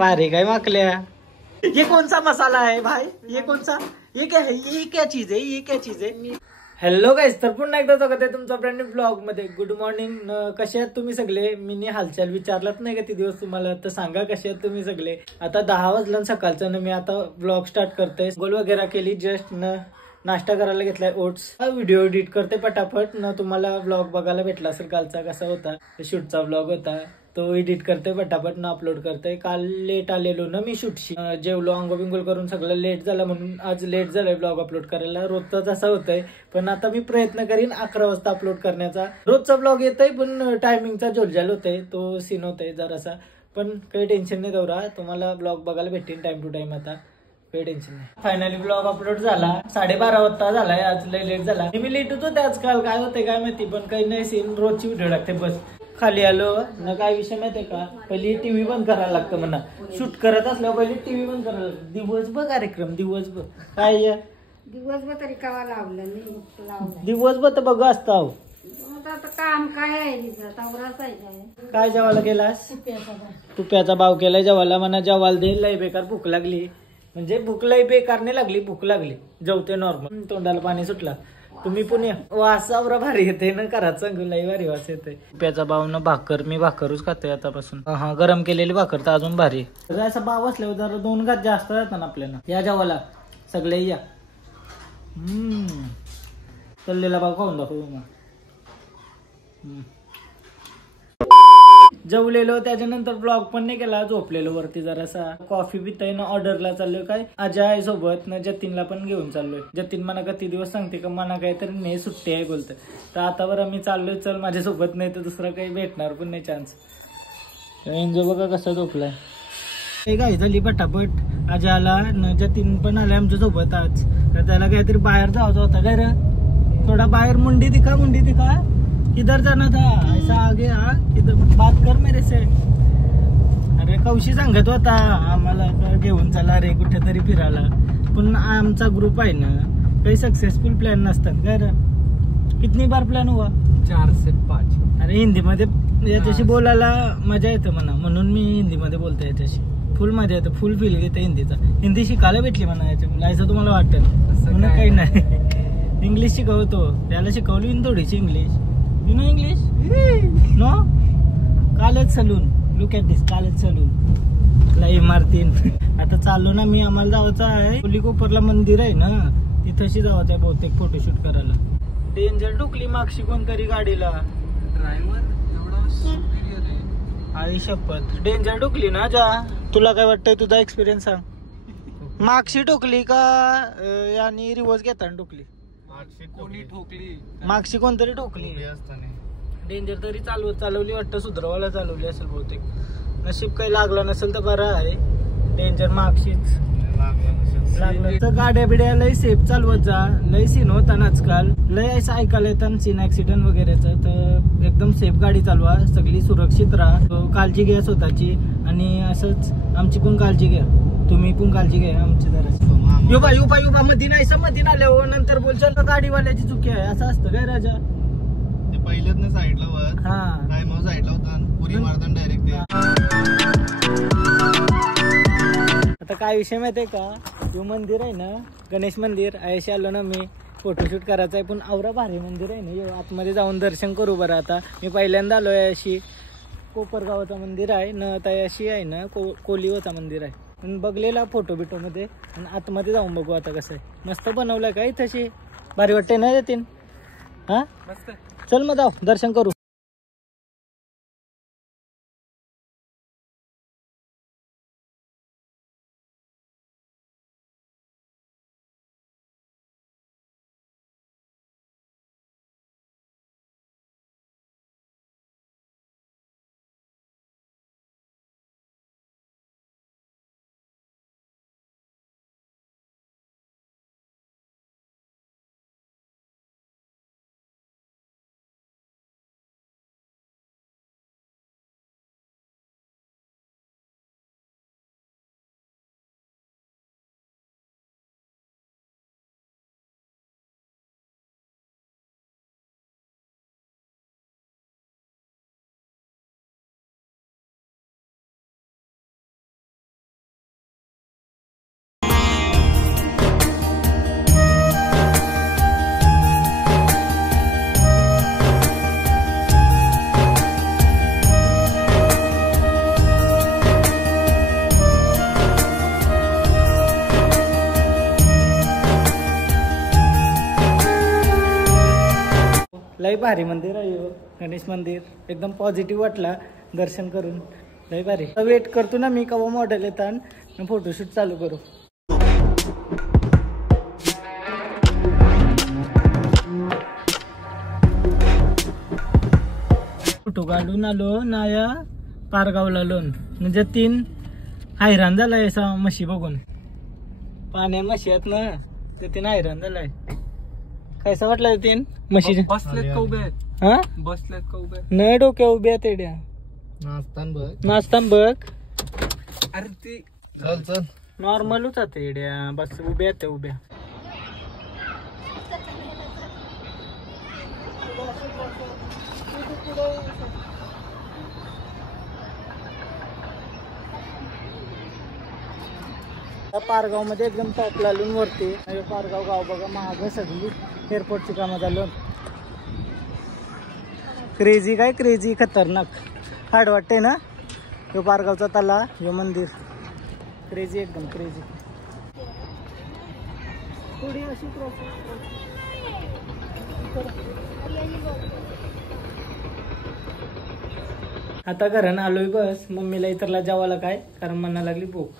पारे काय माकल्या, ये कौन सा मसाला है भाई, ये कौन सा, ये क्या है, ये क्या चीज है, ये क्या चीज है. हॅलो गाईस, तर पुन्हा एकदा स्वागत आहे तुमचा ब्रँड न्यू ब्लॉग मध्ये. Good morning. कसे आहात तुम्ही सगळे? मी हालचाल विचारलाच नाही का ती दिवस तुम्हाला, तर सांगा कसे आहात तुम्ही सगळे. आता 10 वाजलं सकाळचं, मी आता ब्लॉग स्टार्ट करतोय. गोल वगैरे केली, जस्ट नाश्ता करायला घेतलाय, ओट्स. हा व्हिडिओ एडिट करते पटापट तुम्हाला ब्लॉग बघायला भेटला असेल कालचा कसा होता, शूटचा ब्लॉग होता तो एडिट करते पटापट अपलोड करते. काल लेट आलेलो ना मी शूटशी, जेवलो, आंघोळ बिंगोळ करून सगळं लेट झालं म्हणून आज लेट झालंय ब्लॉग अपलोड करायला. रोजचाच असं होतंय, पण आता मी प्रयत्न करीन 11 वाजता अपलोड करण्याचा. रोजचा ब्लॉग येतोय पण टायमिंगचा जोलजाल होतोय, तो सीन होतोय जरासा. पण काही टेन्शन नाही दौरा, तुम्हाला ब्लॉग बघायला भेटेल टाइम टू टाइम. आता काही टेन्शन नाही. फायनली ब्लॉग अपलोड झाला, 12:30 वाजता झालाय. आज लय लेट झाला, मी लेट होतो आजकाल, काय होते काय माहिती, पण काही नाही. सीन रोजची व्हिडिओ लागते. बस खाली आलो ना, काय विषय माहितीये का, पहिली टीव्ही बंद करायला लागतं म्हणा. शूट करत असल्यावर पहिली टीव्ही बंद करायला लागतं. दिवसभर कार्यक्रम, दिवसभर काय दिवसभर तरी कवा लावलं नाही, दिवसभर तर बघ असतं. आता काम काय आहे, काय जेवायला केलास? तुप्याचा भाव केलाय जेवायला. म्हणा जेवायला दे, लय बेकार भूक लागली. म्हणजे भूक लय बेकार नाही लागली, भूक लागली. जेवते नॉर्मल, तोंडाला पाणी सुटला. तुम्ही पुणे वासावर भारी येते ना, घरात सांगू लय भारी वास येते. तुप्याचा भाव न भाकर, मी भाकरच खातोय आतापासून. हा, गरम केलेली भाकर तर अजून भारी. असा भाव असल्यावर जरा 2 घात जास्त जातात ना आपल्याला. या जेवायला सगळे या. तळलेला भाव खाऊन दाखव. जेवलेलो, त्याच्यानंतर ब्लॉग पण नाही केला, झोपलेलो वरती जरासा. कॉफी पिताय ना, ऑर्डरला चाललोय. काय अजय सोबत ना, जतीनला पण घेऊन चाललोय. जतीन मला किती दिवस सांगते का मला काहीतरी नाही, सुट्टी आहे बोलतोय. तर आता बरं मी चाललोय, चल माझ्यासोबत, नाही तर दुसरा काही भेटणार पण नाही चान्स. एन्जॉय बघा कसा झोपलाय. काही घाई झाली पटापट. अजयला न जतीन पण आलाय आमच्या सोबत आज. तर त्याला काहीतरी बाहेर जायचं होता. काय रे, थोडा बाहेर मुंडी दिखा, मुंडी दिखा. किधर जाना था, ऐसा आगे आ, किधर बात कर मेरे से. अरे कौशी सांगत होता आम्हाला घेऊन चला रे कुठेतरी फिरायला, पण आमचा ग्रुप आहे ना, काही सक्सेसफुल प्लॅन नसतात. काय रे, कितनी बार प्लॅन हुआ? 4 से 5. अरे हिंदीमध्ये याच्याशी बोलायला मजा येते म्हणा, म्हणून मी हिंदीमध्ये बोलतो याच्याशी. फुल मजा येते, फुल फील घेते हिंदीचा. हिंदी शिकायला भेटली म्हणा याच्यामुळे, असं तुम्हाला वाटतं म्हणून काही नाही. इंग्लिश शिकवतो, त्याला शिकवली थोडीशी English. You know English? No? College saloon. Look at this, college saloon. ला इमारतीन. आता चाललो ना मी, आम्हाला जायचं आहे कोलीकोपरला मंदिर आहे ना, तिथंशी जायचं आहे बहुतेक फोटोशूट करायला. डेंजर टुकली मागशी कोणतरी गाडीला. ड्रायव्हर एवढा सुपिरियर आहे. आई शपथ, डेंजर टुकली ना. जा, तुला काय वाटतंय, तुझा एक्सपिरियन्स सांग. मागशी टोकली का आणि रिवर्स घेताना टोकली? कोणी ठोकली, मागशी कोणतरी ठोकली. डेंजर तरी चालवली वाटतं, सुधरवायला चालवली असेल बहुतेक. नशीब काही लागलं नसेल तर बरं आहे. डेंजर मागशीच लागलं तर गाड्या बिड्या लय सेफ चालवत जा. लय सीन होता ना आजकाल, लय असं ऐकायला येतं सीन ऍक्सिडेंट वगैरेच. तर एकदम सेफ गाडी चालवा, सगळी सुरक्षित राहा, काळजी घ्या स्वतःची. आणि असंच आमची पण काळजी घ्या, तुम्ही पण काळजी घ्या आमची जरा. युबा मधीन ऐसा मधीन आल्यावर नंतर बोलचाल तर गाडीवाल्याची चुकी आहे, असं असतं काय राजा? ते पहिलेच ना साईडला वर, हा टाइमवर साईडला होता, पुरी मारताना डायरेक्ट. आता काय विषय माहितीये का, हे मंदिर आहे ना, गणेश मंदिर अशी आलो ना मी, फोटोशूट करायचं आहे. पण आवरा भारी मंदिर आहे ना, आतमध्ये जाऊन दर्शन करू बरं. आता मी पहिल्यांदा आलोय. अशी कोपरगावचं मंदिर आहे ना, अशी आहे ना, कोलिवचं मंदिर आहे. बघलेला फोटो बिटो मध्ये, आणि आतमध्ये जाऊन बघू आता कसं आहे. मस्त बनवलंय काय, तशी भारी वाटते ना जतीन? हा मस्त. चल मग जाऊ दर्शन करू. भारी मंदिर आहे हो. गणेश मंदिर एकदम पॉझिटिव्ह वाटला दर्शन करून. लय भारी. वेट करतो ना मी कवा मॉडेल येतात फोटोशूट चालू करू. फोटो काढून आलो ना या पारगावला लोन म्हणजे 3 हैराण झालाय असा म्हशी बघून. पाण्या म्हशी आहेत ना ते 3 हैराण झालाय. कैसा वाटलं 3 म्हशी? बसलेत का उभे? हा बसलेत का उभे? न डोक्या उभ्या तेड्या नाचतान बघ. अरे ती चल चल नॉर्मलच आहे तेड्या बस उभ्या त्या उभ्या. पारगाव मध्ये एकदम टॉप लालून वरती. पारगाव गाव बघा महाग सगळी एअरपोर्टची कामं झालं. क्रेझी काय क्रेझी खतरनाक हार्ड वाटते ना. ह्यो पारगावचा तला ह्यो मंदिर क्रेझी एकदम क्रेझी. थोडी अशी आता घरान आलोय बस. मम्मीला इतरला जेवायला काय कारण म्हणा लागली भूक.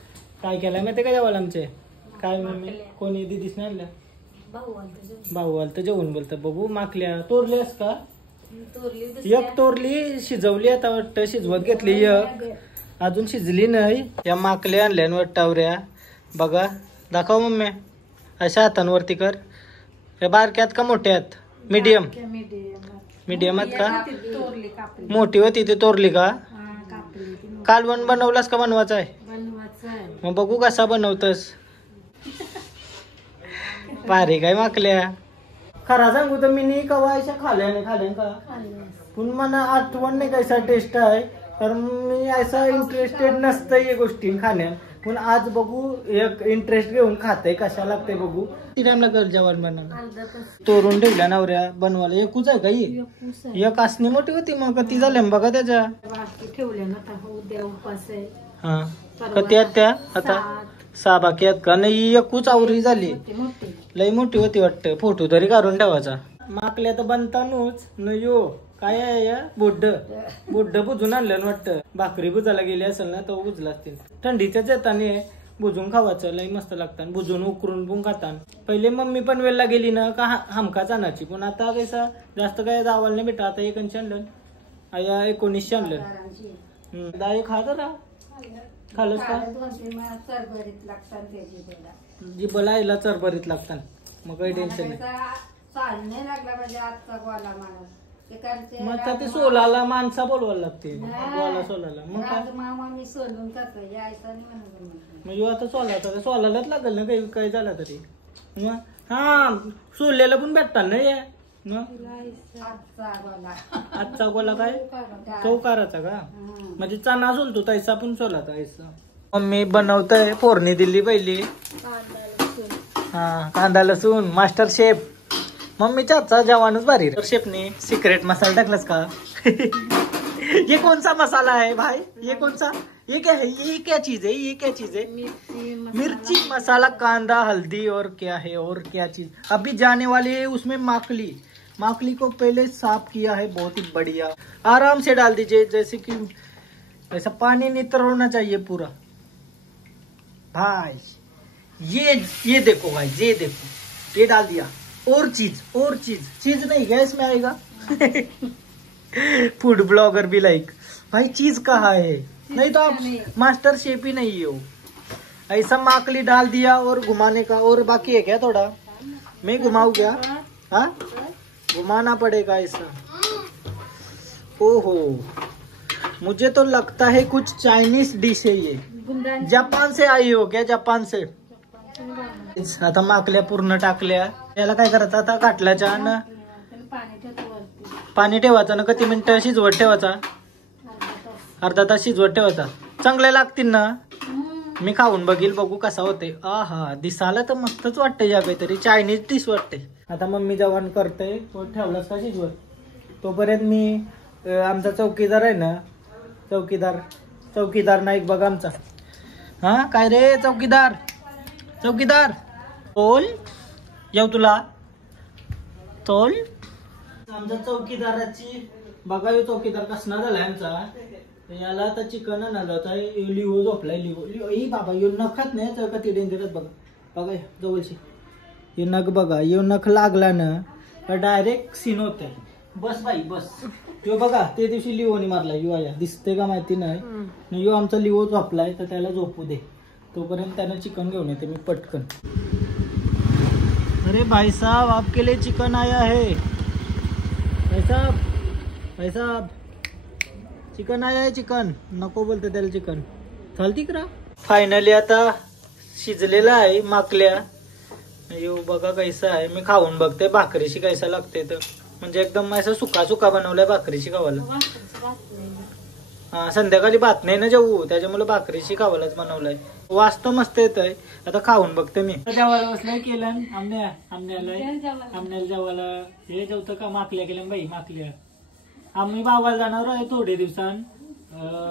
काय केलंय माहिती का जेवायला आमचे? काय मम्मी कोणी दिदीच नाही आणल्या. भाऊ आल तर जेवून बोलत बघू माकल्या तोरल्यास का? एक तोरली शिजवली आता वाटतं शिजवत घेतली. एक अजून शिजली नाही. या माकल्या आणल्या वाटतावऱ्या बघा. दाखव मम्मी अशा हातांवरती कर. या बारक्यात का मोठ्यात? मीडियम मीडियम आहेत का? मोठी होती ती तोरली का? कालवण बनवलास का बनवायचं आहे? मग बघू कसा बनवतस. भारी काय माकल्या. खरा सांगू तर मी नाही कवा अशा खाल्या का पण मला आठवण नाही कसा टेस्ट आहे. तर मी असा इंटरेस्टेड नसतं या गोष्टी खाण्यात. पण आज बघू एक इंटरेस्ट घेऊन खाते कशा लागते बघू. ती टाइमला कर जेवण बनवलं. तोरून ठेवल्या नवऱ्या बनवायला. एकूच आहे का? एक असणी मोठी होती मग ती झाल्या बघा त्याच्या हा त्या आता 6 बाकी आहेत का? नाही एकूच आवरी झाली. लई मोठी होती वाटतं. फोटो तरी काढून ठेवायचा. माकल्या तर बनतानूच न यो काय आहे बुड्ड बुजून आणलं वाटतं. भाकरी बुजायला गेली असेल ना तो बुजला असतील. थंडीच्याच येताना बुजून खावायचं लई मस्त लागतात. बुजून उकरून पण खातात. पहिले मम्मी पण वेळेला गेली ना का हमकाच आणायची. पण आता कैसा जास्त काय जावायला नाही भेटा. आता 1 आणलं आया 1900 आणलं. दाई खा जरा खालच का जी बलायला चरबरीत लागतात. मग काही टेन्शन नाही. मग आता ते सोलाला माणसा बोलवायला लागते. गोला सोलाला मग म्हणजे आता सोलालाच लागल ना काही काय झालं तरी. मग हा सोल्याला पण भेटतात ना. आजचा गोला काय चौकाराचा का? म्हणजे चणा सोलतो तैसा पण सोलाचा ऐसा. मम्मी बनवतय फोडणी दिली पहिली. हा कांदा लसूण मास्टर शेफ. मम्मीच्या हातचा जेवणच भारी. शेफने सिक्रेट मसाला टाकलास का? ये कौन सा मसाला है भाई? ये कौन सा? ये क्या है? ये क्या चीज है? ये क्या चीज है? मिर्ची मसाला कांदा हल्दी और क्या है और क्या चीज अभी जाने वाली है उसमें. माकली को पहले साफ किया है बहुत ही बढ़िया. आराम से डाल दीजिए जैसे कि ऐसा पानी नितरना चाहिए पूरा. भाई ये देखो भाई ये देखो ये डाल दिया. और चीज नहीं गैस में आएगा. फूड ब्लॉगर भी लाइक भाई चीज कहाँ है? नहीं तो आप मास्टर शेफ ही नहीं हो. ऐसा माकली डाल दिया और घुमाने का. और बाकी है क्या थोड़ा? मैं घुमाऊ क्या? हाँ घुमाना पड़ेगा ऐसा. ओहो मुझे तो लगता है कुछ चाइनीज डिश है ये. जापान से आई हो क्या? जापान से. आता माकल्या पूर्ण टाकल्या. याला काय करायचं आता? काटल्याच्या ना पाणी ठेवायचं ना. किती मिनिटं शिजवत ठेवायचा? अर्धा तास शिजवत ठेवायचा. चांगले लागतील ना? मी खाऊन बघील बघू कसा होते. आहा दिसायला तर मस्तच वाटते. या काहीतरी चायनीज डिश वाटते. आता मम्मी जेवण करते. तो ठेवलास का शिजवत? तोपर्यंत मी आमचा चौकीदार आहे ना चौकीदार नाईक बघा आमचा. हा काय रे चौकीदार बोल येऊ तुला तोल. आमच्या चौकीदाराची बघा, यो चौकीदार कसना झालाय आमचा. याला आता चिकन आणलं होता, लिओ झोपलाय. लिओ बाबा यो नखात नाही तर का ती डेंजरच. बघा बघा जवळची हे नख बघा, यो नख लागला ना तर डायरेक्ट सीन होत. बस बाई बस. यो बघा ते दिवशी लिओनी मारला. यो आया दिसते का माहिती नाही. यो आमचा लिओ झोपलाय तर त्याला झोपू दे, तोपर्यंत त्यानं चिकन घेऊन येते मी पटकन. अरे भाई साहब आपके लिए चिकन आया है. भाई साहब चिकन आया है. चिकन नको बोलते त्याला चिकन. चालती करा. फायनली आता शिजलेला आहे माकल्या. यो बघा कैसा आहे. मी खाऊन बघते भाकरीशी कैसा लागते तर. म्हणजे एकदम असं सुका सुका बनवलाय भाकरीशी खावायला. हा संध्याकाळी भात नाही ना जेवू, त्याच्यामुळे भाकरीशी खावायलाच बनवलाय. वास्त मस्त येत आहे. आता खाऊन बघते मी. जेवायला बसलाय केलं आमण्याला जेवायला. हे जेवतं का माकल्या केल्या बाई माकल्या. आम्ही बावाला जाणार आहे थोडे दिवसांन.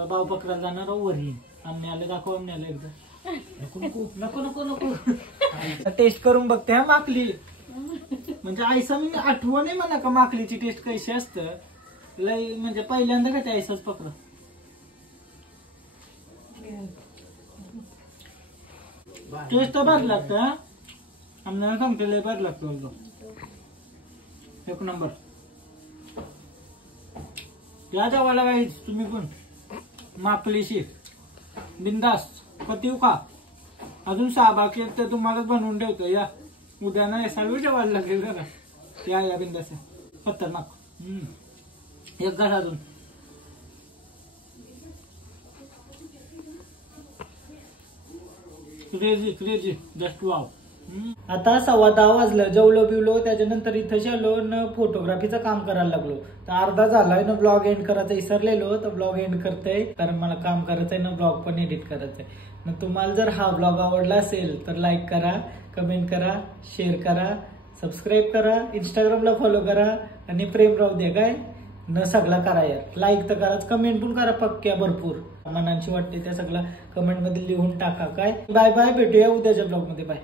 बाव पकडायला जाणार वरी. आमण्याला दाखव आमण्याला एकदा. नको नको नको नको नको. टेस्ट करून बघते हा माकली. म्हणजे आयसा मी आठवण आहे म्हणा का माकलीची टेस्ट कशी असतं. लय म्हणजे पहिल्यांदा का ते आयसाच पकड. टेस्ट तर भारी लागतं. आम्हाला सांगते लय भारी लागतो. एक नंबर. या जेवायला काही तुम्ही पण माकलीशी बिंदास कधी खा. अजून 6 बाकी तर तुम्हालाच बनवून ठेवतो. या उद्या ना सर्व जेवायला लागेल का. या बिंदास खतरनाक. एक घास अजून. Crazy crazy just wow. आता 10:15 वाजलं. जेवलो बिवलो त्याच्यानंतर इथं आलो न फोटोग्राफीचं काम करायला लागलो. तर अर्धा झालाय ना ब्लॉग एंड करायचं विसरलेलो. तर ब्लॉग एंड करते कारण मला काम करायचंय ना, ब्लॉग पण एडिट करायचंय. तुम्हाला जर हा ब्लॉग आवडला असेल तर लाईक करा, कमेंट करा, शेअर करा, सबस्क्राईब करा, इंस्टाग्रामला फॉलो करा आणि प्रेम राहू दे काय न सगळं करा यार. लाईक तर कराच, कमेंट पण करा पक्क्या भरपूर. मनांची वाटते त्या सगळं कमेंट मध्ये लिहून टाका काय. Bye bye. भेटूया उद्याच्या ब्लॉग मध्ये. बाय.